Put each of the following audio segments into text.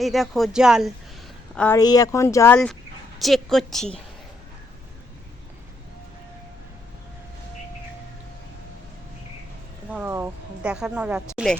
এই দেখো জাল আর এই এখন জাল চেক করছি। দেখানো যাচ্ছে।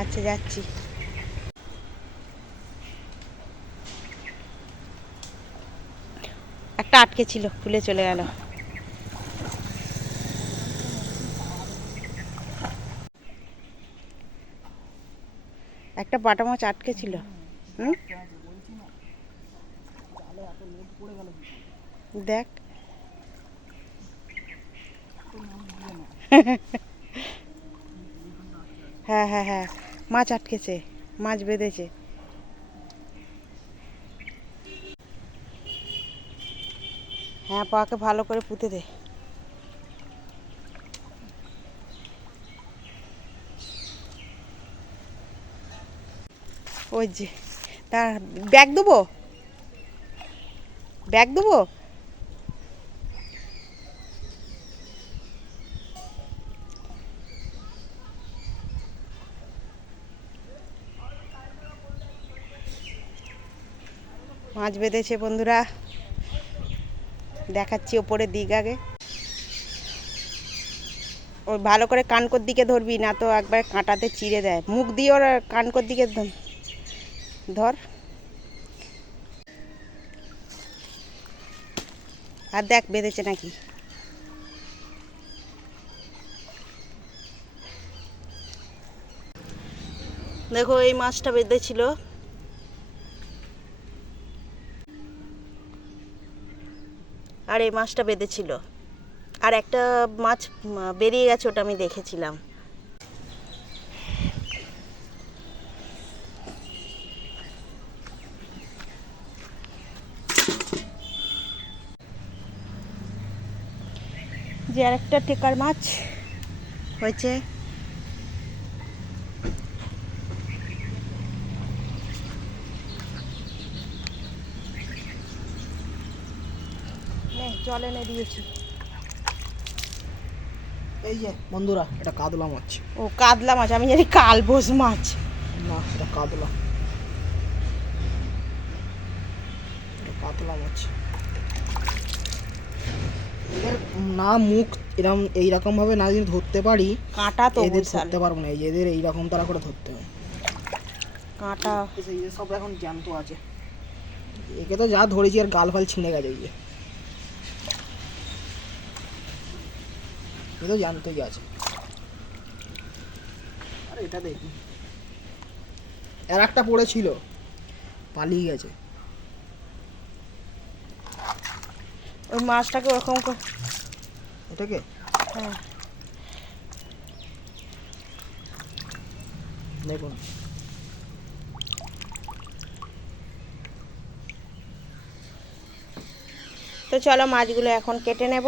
আচ্ছা যাচ্ছি। একটা আটকে ছিল খুলে চলে গেল। একটা বাটা মাছ আটকে ছিল। দেখ। হ্যাঁ হ্যাঁ হ্যাঁ। মাছ আটকেছে, মাছ বেঁধেছে। হ্যাঁ পাকে ভালো করে পুঁতে দে। ওই যে, তা ব্যাগ দেবো? ব্যাগ দেবো? মাছ বেঁধেছে বন্ধুরা। দেখাচ্ছি ওপরের দিক আগে। ওই ভালো করে কানকোর দিকে ধরবি, না তো একবার কাঁটাতে চিড়ে দেয়। মুখ দিয়ে ওরা কানকোর দিকে ধ- ধর। আর দেখ, বেঁধেছে নাকি। দেখো, এই মাছটা বেঁধেছিল। আর এই মাছটা বেঁধেছিল। আর একটা মাছ বেরিয়ে গেছে, ওটা আমি দেখেছিলাম। যে আর একটা টেকার মাছ হয়েছে। জল এনে দিয়েছি। এই যে বন্ধুরা এটা কাতলা মাছ। ও কাতলা মাছ আমি জানি কালবোস মাছ। না এটা কাতলা। এটা কাতলা মাছ। না মুখ এরকম এইরকম ভাবে না যদি ধরতে পারি কাঁটা তো এদের ধরতে পারব না এদের এইরকম তারা করে ধরতে হয় কাঁটা। সব এখন জ্যান্ত আছে। একে তো যা ধরেছি আর গাল ফাল ছিঁড়ে গেছে এই যে। এ তো জ্যান্তই আছে। আর এটা দেখি। আর একটা পড়েছিল পালিয়ে গেছে। ওই মাছটাকে ওরকম এটাকে? হ্যাঁ। দেখুন। তো চলো মাছগুলো এখন কেটে নেব।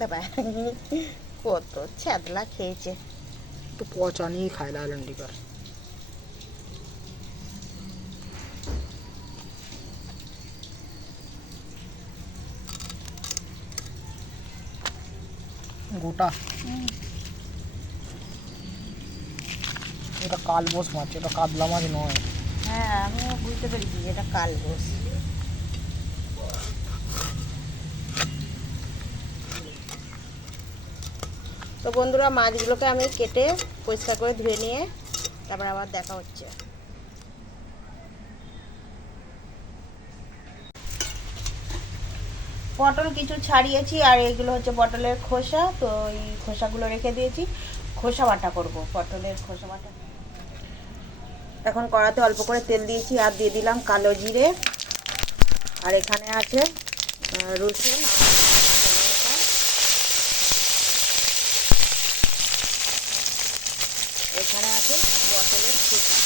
দেবা কত ছ্যাদলা খেয়েছে তো পচা নিয়ে খায় লালন্ডিকার গোটা এটা কালবোস মাছ এটা কাতলা মাছ নয় হ্যাঁ আমিও বুঝতে পেরেছি যে এটা কালবোস তো বন্ধুরা মাছগুলোকে আমি কেটে পরিষ্কার করে ধুয়ে নিয়ে তারপর আবার দেখা হচ্ছে। পটল কিছু ছাড়িয়েছি আর এগুলো হচ্ছে পটলের খোসা, তো এই খোসাগুলো রেখে দিয়েছি। খোসা বাটা করব, পটলের খোসা বাটা। এখন কড়াতে অল্প করে তেল দিয়েছি আর দিয়ে দিলাম কালো জিরে। আর এখানে আছে রসুন আর কাঁচা লঙ্কা। এখানে আছে পটলের খোসা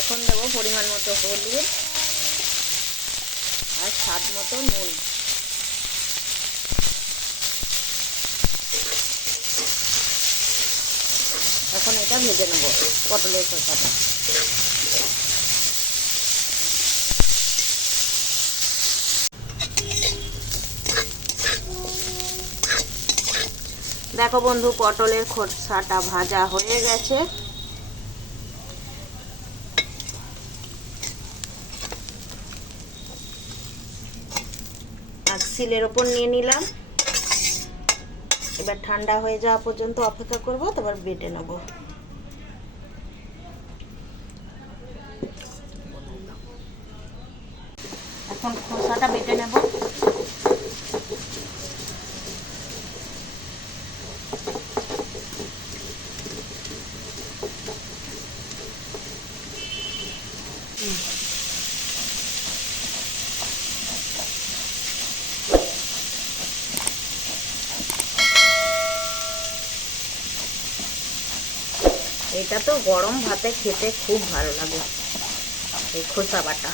এখন দেবো পরিমাণ মতো হলুদ আর স্বাদ মতো নুন। এখন এটা ভেজে নেব পটলের খোসাটা। দেখো বন্ধু, পটলের খোসাটা ভাজা হয়ে গেছে। সিলের ওপর নিয়ে নিলাম। এবার ঠান্ডা হয়ে যাওয়া পর্যন্ত অপেক্ষা করব, তারপর বেটে নেব। এখন খোসাটা বেটে নেব। এটা তো গরম ভাতে খেতে খুব ভালো লাগে, এই খোসা বাটা।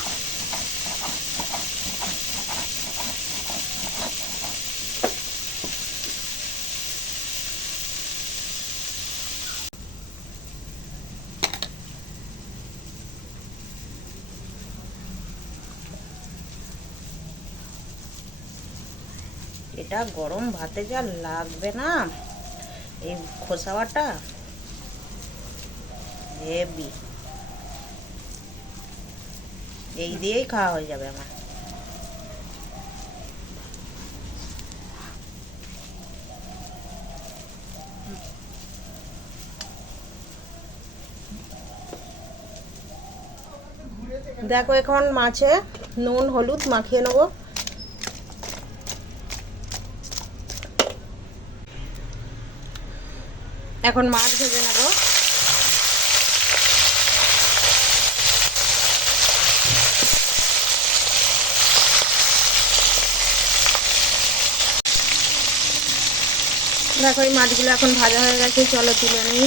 এটা গরম ভাতে যা লাগবে না, এই খোসা বাটা। হেভি। এই দিয়েই খাওয়া হয়ে যাবে আমার। দেখো, এখন মাছে নুন, হলুদ মাখিয়ে নেব। এখন মাছ ভেজে নেব। দেখো এই মাছগুলো এখন ভাজা হয়ে গেছে চলো তুলে নিই।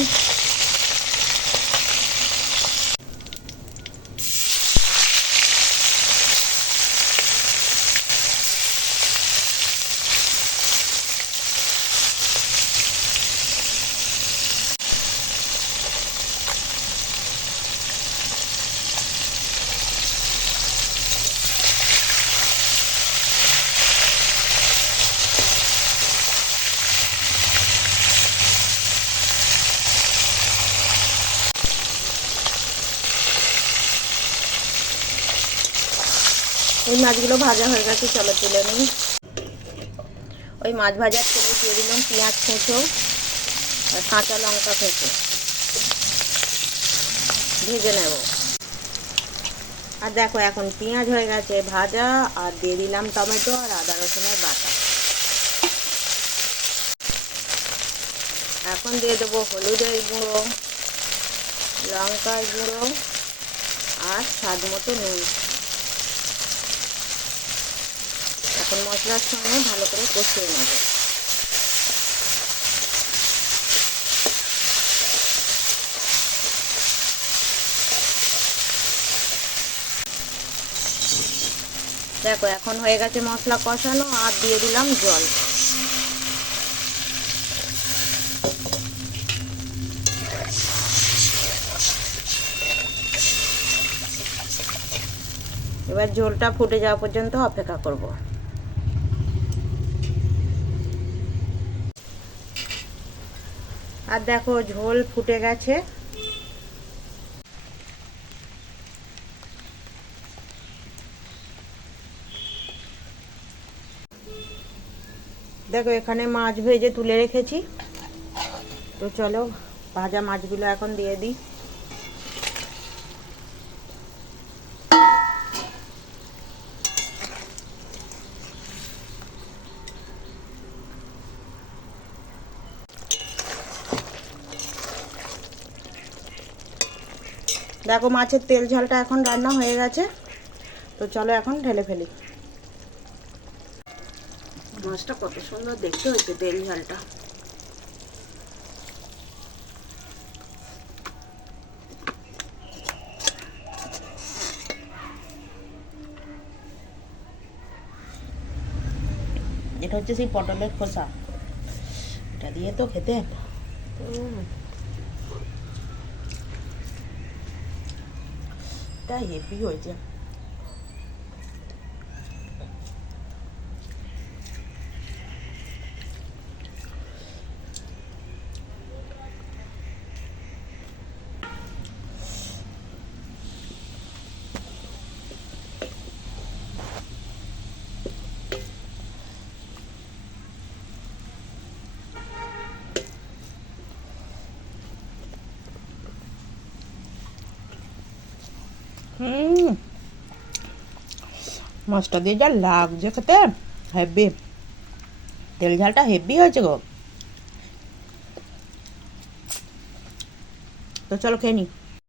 ওই মাছগুলো ভাজা হয়ে গেছে, চলো তুলে নিই। ওই মাছ ভাজার তেলে দিয়ে দিলাম পেঁয়াজ কুঁচো আর কাঁচা লঙ্কা কুঁচো। ভেজে নেব। আর দেখো, এখন পেঁয়াজ হয়ে গেছে ভাজা, আর দিয়ে দিলাম টমেটো আর আদা রসুনের বাটা। এখন দিয়ে দেবো হলুদের গুঁড়ো, লঙ্কার গুঁড়ো আর স্বাদ মতো নুন। এখন মশলার সঙ্গে ভালো করে কষিয়ে নেব। দেখো, এখন হয়ে গেছে মশলা কষানো, আর দিয়ে দিলাম জল। এবার ঝোলটা ফুটে যাওয়া পর্যন্ত অপেক্ষা করব। আর দেখো ঝোল ফুটে গেছে। দেখো এখানে মাছ ভেজে তুলে রেখেছি। তো চলো, ভাজা মাছগুলো এখন দিয়ে দিই। দেখো মাছের তেল ঝালটা এখন রান্না হয়ে গেছে। তো চলো এখন ঢেলে ফেলি। মাছটা কত সুন্দর দেখতে হচ্ছে তেল ঝালটা। এটা হচ্ছে সেই পটলের খোসা। এটা দিয়ে তো খেতে। উম। এটা হেভি হয়েছে হুম মাছটা দিয়ে যা লাগছে খেতে। হেভি। তেল ঝালটা হেভি হয়েছে গো। তো চলো খেয়ে নি।